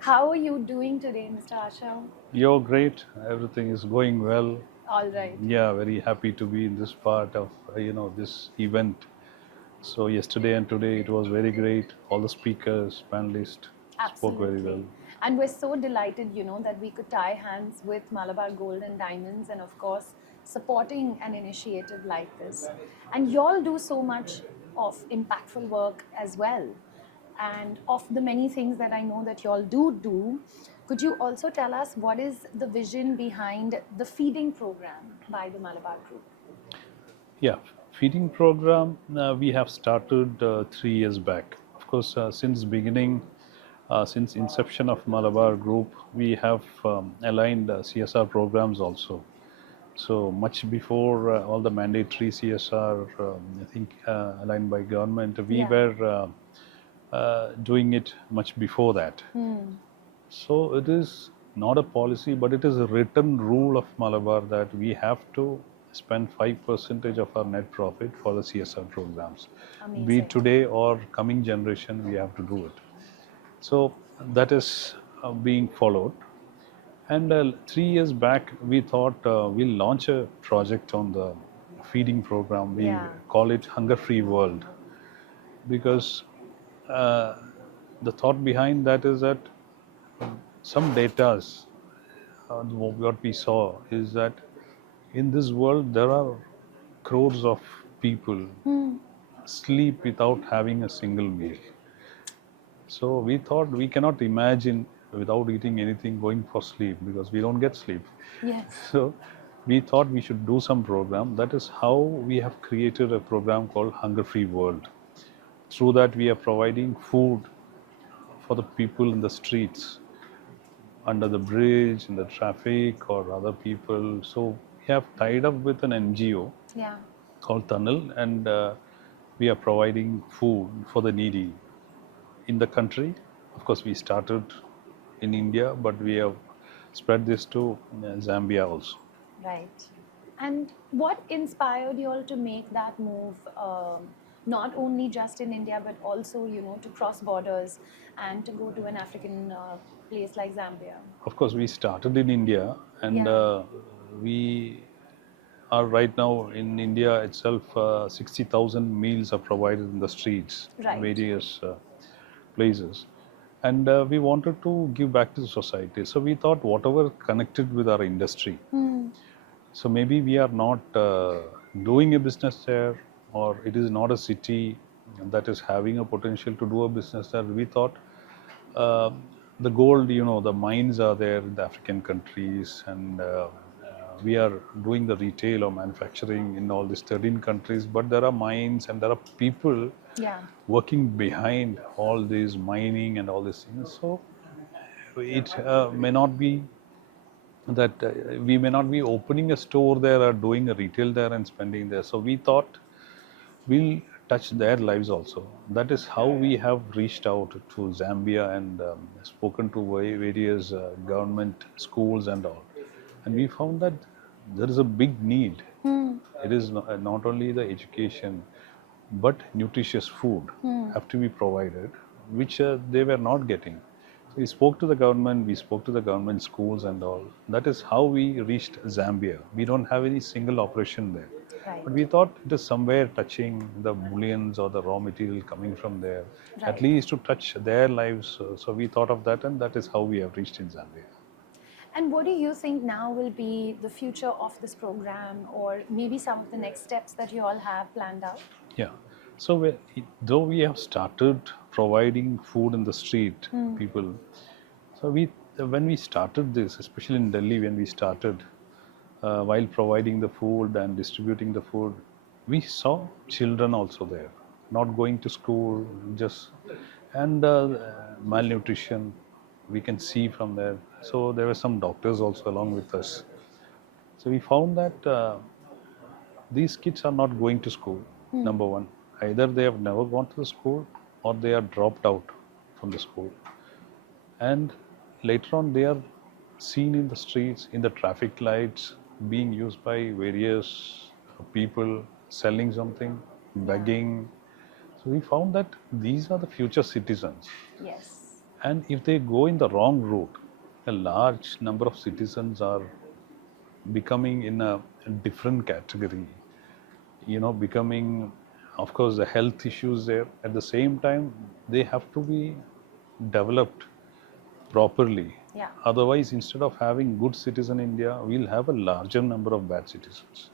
How are you doing today, Mr. Asham? You're great. Everything is going well. All right. Yeah, very happy to be in this part of this event. So yesterday and today it was very great. All the speakers, panelists spoke very well. Absolutely. And we're so delighted, that we could tie hands with Malabar Gold and Diamonds and, of course, supporting an initiative like this. And y'all do so much of impactful work as well. And of the many things that I know that y'all do, could you also tell us what is the vision behind the feeding program by the Malabar Group? Yeah, feeding program we have started 3 years back. Of course, since beginning, since inception of Malabar Group, we have aligned CSR programs also. So much before all the mandatory CSR, I think aligned by government, we Yeah. were doing it much before that. So it is not a policy, but it is a written rule of Malabar that we have to spend 5% of our net profit for the CSR programs. Be Amazing. it today or coming generation, we have to do it. So that is being followed. And 3 years back, we thought we'll launch a project on the feeding program. We Yeah. call it Hunger Free World because uh, the thought behind that is that some datas, what we saw is that in this world there are crores of people sleep without having a single meal. So we thought we cannot imagine without eating anything going for sleep because we don't get sleep. Yes. So we thought we should do some program. That is how we have created a program called Hunger Free World. Through that we are providing food for the people in the streets, under the bridge, in the traffic, or other people. So we have tied up with an NGO Yeah. called Tunnel, and we are providing food for the needy in the country. Of course, we started in India, but we have spread this to Zambia also. Right. And what inspired you all to make that move, not only just in India, but also, to cross borders and to go to an African place like Zambia? Of course, we started in India, and Yeah. we are right now in India itself. 60,000 meals are provided in the streets, Right. various places, and we wanted to give back to the society. So we thought whatever connected with our industry. So maybe we are not doing a business there, or it is not a city that is having a potential to do a business there. We thought uh, the gold, the mines are there in the African countries, and we are doing the retail or manufacturing in all these 13 countries, but there are mines and there are people Yeah. working behind all these mining and all these things. So it may not be that we may not be opening a store there or doing a retail there and spending there. So we thought we'll touch their lives also. That is how we have reached out to Zambia and spoken to various government schools and all. And we found that there is a big need. It is not only the education, but nutritious food have to be provided, which they were not getting. So we spoke to the government, we spoke to the government schools and all. That is how we reached Zambia. We don't have any single operation there. Right. But we thought it is somewhere touching the bullions or the raw material coming from there, at Right. least to touch their lives. So we thought of that, and that is how we have reached in Zambia. And what do you think now will be the future of this program, or maybe some of the next steps that you all have planned out? Yeah. So though we have started providing food in the street, people. So when we started this, especially in Delhi, when we started, while providing the food and distributing the food, we saw children also there, not going to school, just and malnutrition. We can see from there. So there were some doctors also along with us. So we found that these kids are not going to school. Number one, either they have never gone to the school or they are dropped out from the school. And later on, they are seen in the streets, in the traffic lights, being used by various people selling something, begging. So we found that these are the future citizens. Yes. And if they go in the wrong route, a large number of citizens are becoming in a different category, becoming, of course, the health issues there. At the same time, they have to be developed properly. Yeah. Otherwise, instead of having good citizen India, we'll have a larger number of bad citizens.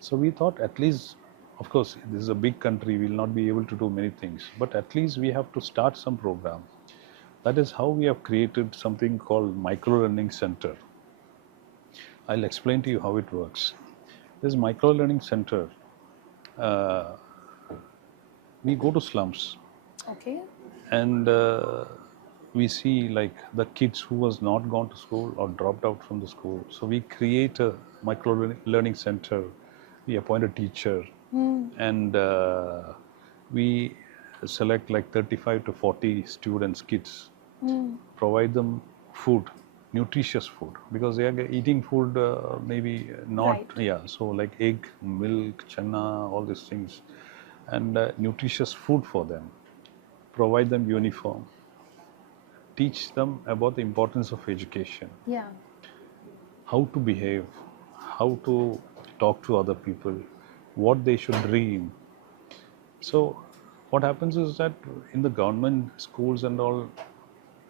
So we thought, at least, of course, this is a big country, we'll not be able to do many things, but at least we have to start some program. That is how we have created something called Micro Learning Center. I'll explain to you how it works. This Micro Learning Center, uh, we go to slums Okay. and we see like the kids who was not gone to school or dropped out from the school. So we create a learning center. We appoint a teacher, and we select like 35 to 40 students, kids, provide them food, nutritious food, because they are eating food maybe not, Right. yeah. So like egg, milk, chana, all these things, and nutritious food for them. Provide them uniform. Teach them about the importance of education, Yeah. how to behave, how to talk to other people, what they should dream. So, what happens is that in the government schools and all,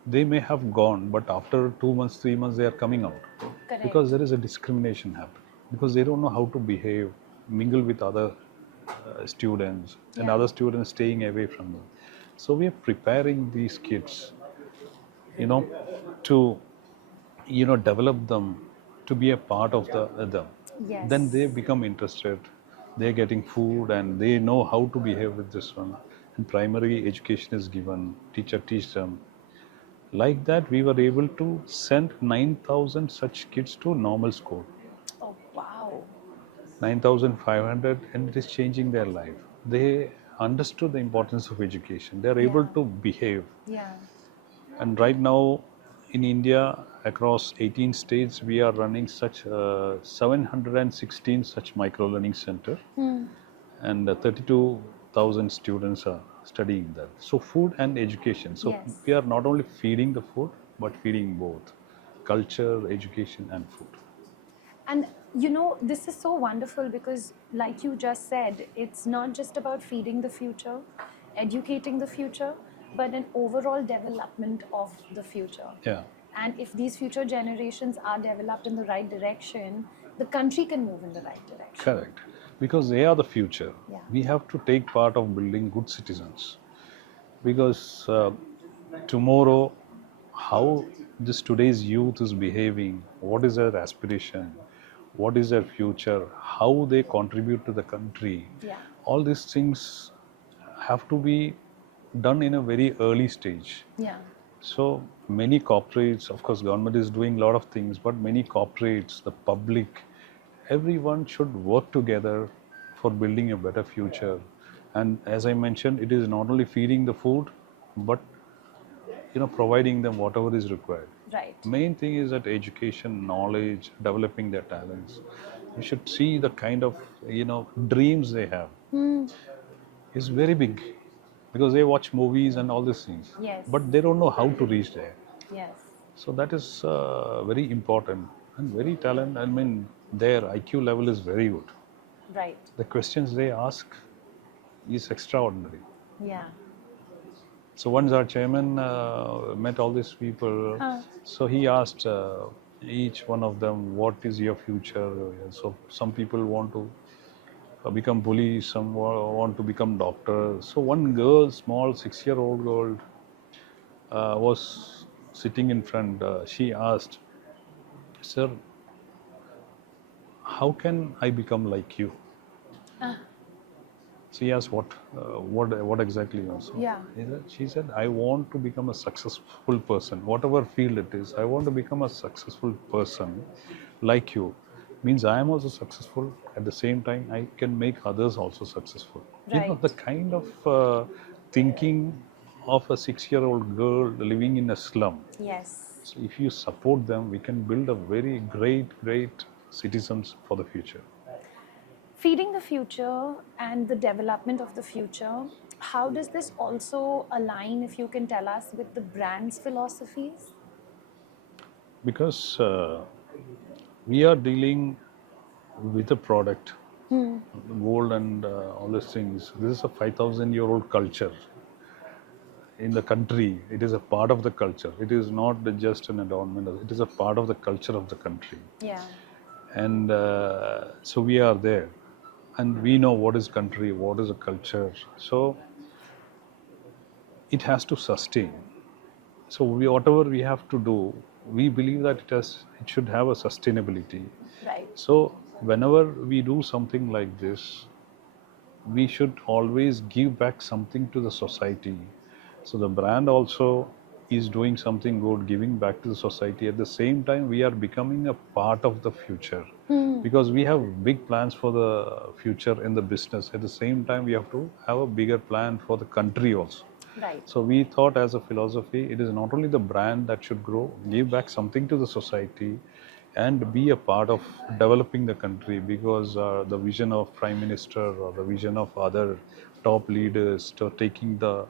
they may have gone, but after 2 months, 3 months, they are coming out Correct. because there is a discrimination happening, because they don't know how to behave, mingle with other students, and Yeah. other students staying away from them. So, we are preparing these kids, you know, to develop them to be a part of them. Yes. Then they become interested. They're getting food and they know how to behave with this one. And primary education is given. Teacher teach them. Like that, we were able to send 9,000 such kids to normal school. Oh, wow. 9,500, and it is changing their life. They understood the importance of education. They are able Yeah. to behave. Yeah. And right now in India, across 18 states, we are running such 716 such micro learning center, and 32,000 students are studying that. So food and education. So Yes. we are not only feeding the food, but feeding both culture, education, and food. And this is so wonderful because, like you just said, it's not just about feeding the future, educating the future, but an overall development of the future. Yeah. And if these future generations are developed in the right direction, the country can move in the right direction. Correct. Because they are the future. Yeah. We have to take part of building good citizens. Because tomorrow, how this today's youth is behaving, what is their aspiration, what is their future, how they contribute to the country, Yeah. all these things have to be done in a very early stage. Yeah. So many corporates, of course, government is doing a lot of things, but many corporates, the public, everyone should work together for building a better future. And as I mentioned, it is not only feeding the food, but providing them whatever is required. Right. Main thing is that education, knowledge, developing their talents. You should see the kind of dreams they have. Is very big, because they watch movies and all these things. Yes. But they don't know how to reach there. Yes. So that is very important and very talent. I mean, their IQ level is very good. Right. The questions they ask is extraordinary. Yeah. So once our chairman met all these people, so he asked each one of them, "What is your future?" So some people want to become police, some want to become doctor. So one girl, small 6-year-old girl, was sitting in front. She asked, "Sir, how can I become like you?" She asked, what exactly you want? So Yeah. she said, "I want to become a successful person, whatever field it is. I want to become a successful person like you. Means I am also successful. At the same time, I can make others also successful." Right. The kind of thinking of a 6-year-old girl living in a slum. Yes. So if you support them, we can build a very great citizens for the future. Feeding the future and the development of the future, how does this also align, if you can tell us, with the brand's philosophies? Because we are dealing with a product, gold and all these things. This is a 5,000-year-old culture in the country. It is a part of the culture. It is not just an adornment. It is a part of the culture of the country. Yeah. And so we are there, and we know what is country, what is a culture. So it has to sustain. So whatever we have to do, we believe that it should have a sustainability. Right. So whenever we do something like this, we should always give back something to the society. So the brand also is doing something good, giving back to the society. At the same time, we are becoming a part of the future, because we have big plans for the future in the business. At the same time, we have to have a bigger plan for the country also. Right. So we thought, as a philosophy, it is not only the brand that should grow, give back something to the society, and be a part of developing the country, because the vision of Prime Minister or the vision of other top leaders to taking the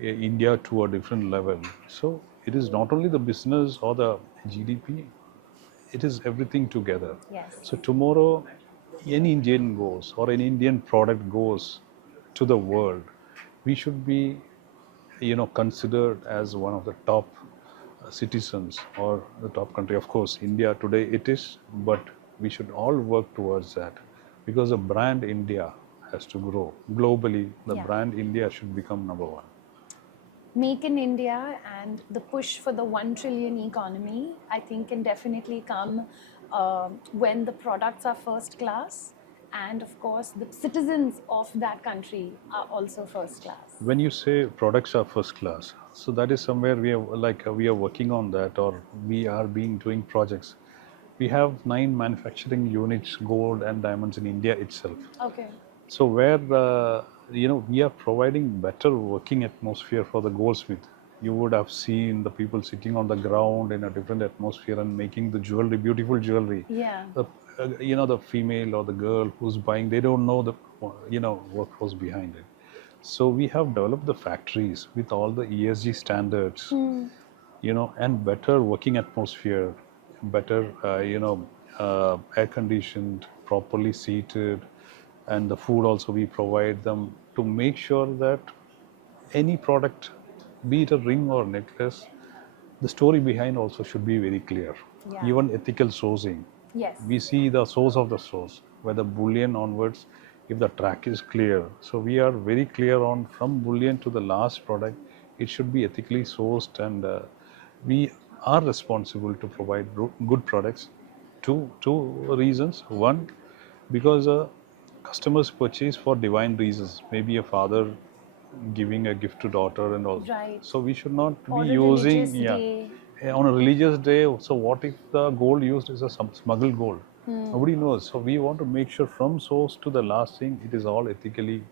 India to a different level. So it is not only the business or the GDP, it is everything together. Yes. So tomorrow, any Indian goes or an Indian product goes to the world, we should be, considered as one of the top citizens or the top country. Of course, India today it is, but we should all work towards that, because the brand India has to grow globally. The Yeah. brand India should become number one. Make in India and the push for the 1 trillion economy, I think, can definitely come when the products are first class, and of course the citizens of that country are also first class. When you say products are first class, so that is somewhere we are working on that, or we are doing projects. We have 9 manufacturing units, gold and diamonds, in India itself. Okay. So where we are providing better working atmosphere for the goldsmith. You would have seen the people sitting on the ground in a different atmosphere and making the jewelry, beautiful jewelry. Yeah. The female or the girl who's buying, they don't know the what was behind it. So we have developed the factories with all the ESG standards, and better working atmosphere, better air conditioned, properly seated, and the food also we provide them, to make sure that any product, be it a ring or necklace, the story behind also should be very clear. Yeah. Even ethical sourcing, Yes. we see the source of the source, whether bullion onwards, if the track is clear. So we are very clear on, from bullion to the last product, it should be ethically sourced, and we are responsible to provide good products. Two reasons. One, because customers purchase for divine reasons, maybe a father giving a gift to daughter and all. Right. So we should not Or be a using religious day. on a religious day. So what if the gold used is a smuggled gold? Nobody knows. So we want to make sure, from source to the last thing, it is all ethically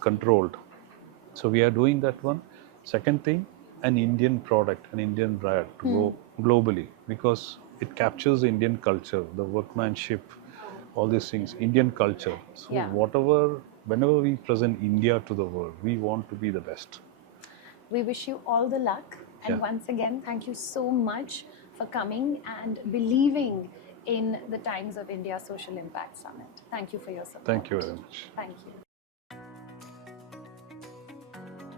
controlled. So we are doing that one. Second thing, an Indian product, an Indian brand to go globally, because it captures the Indian culture, the workmanship, all these things, Indian culture. So Yeah. whenever we present India to the world, we want to be the best. We wish you all the luck. And Yeah. once again, thank you so much for coming and believing in the Times of India Social Impact Summit. Thank you for your support. Thank you very much. Thank you.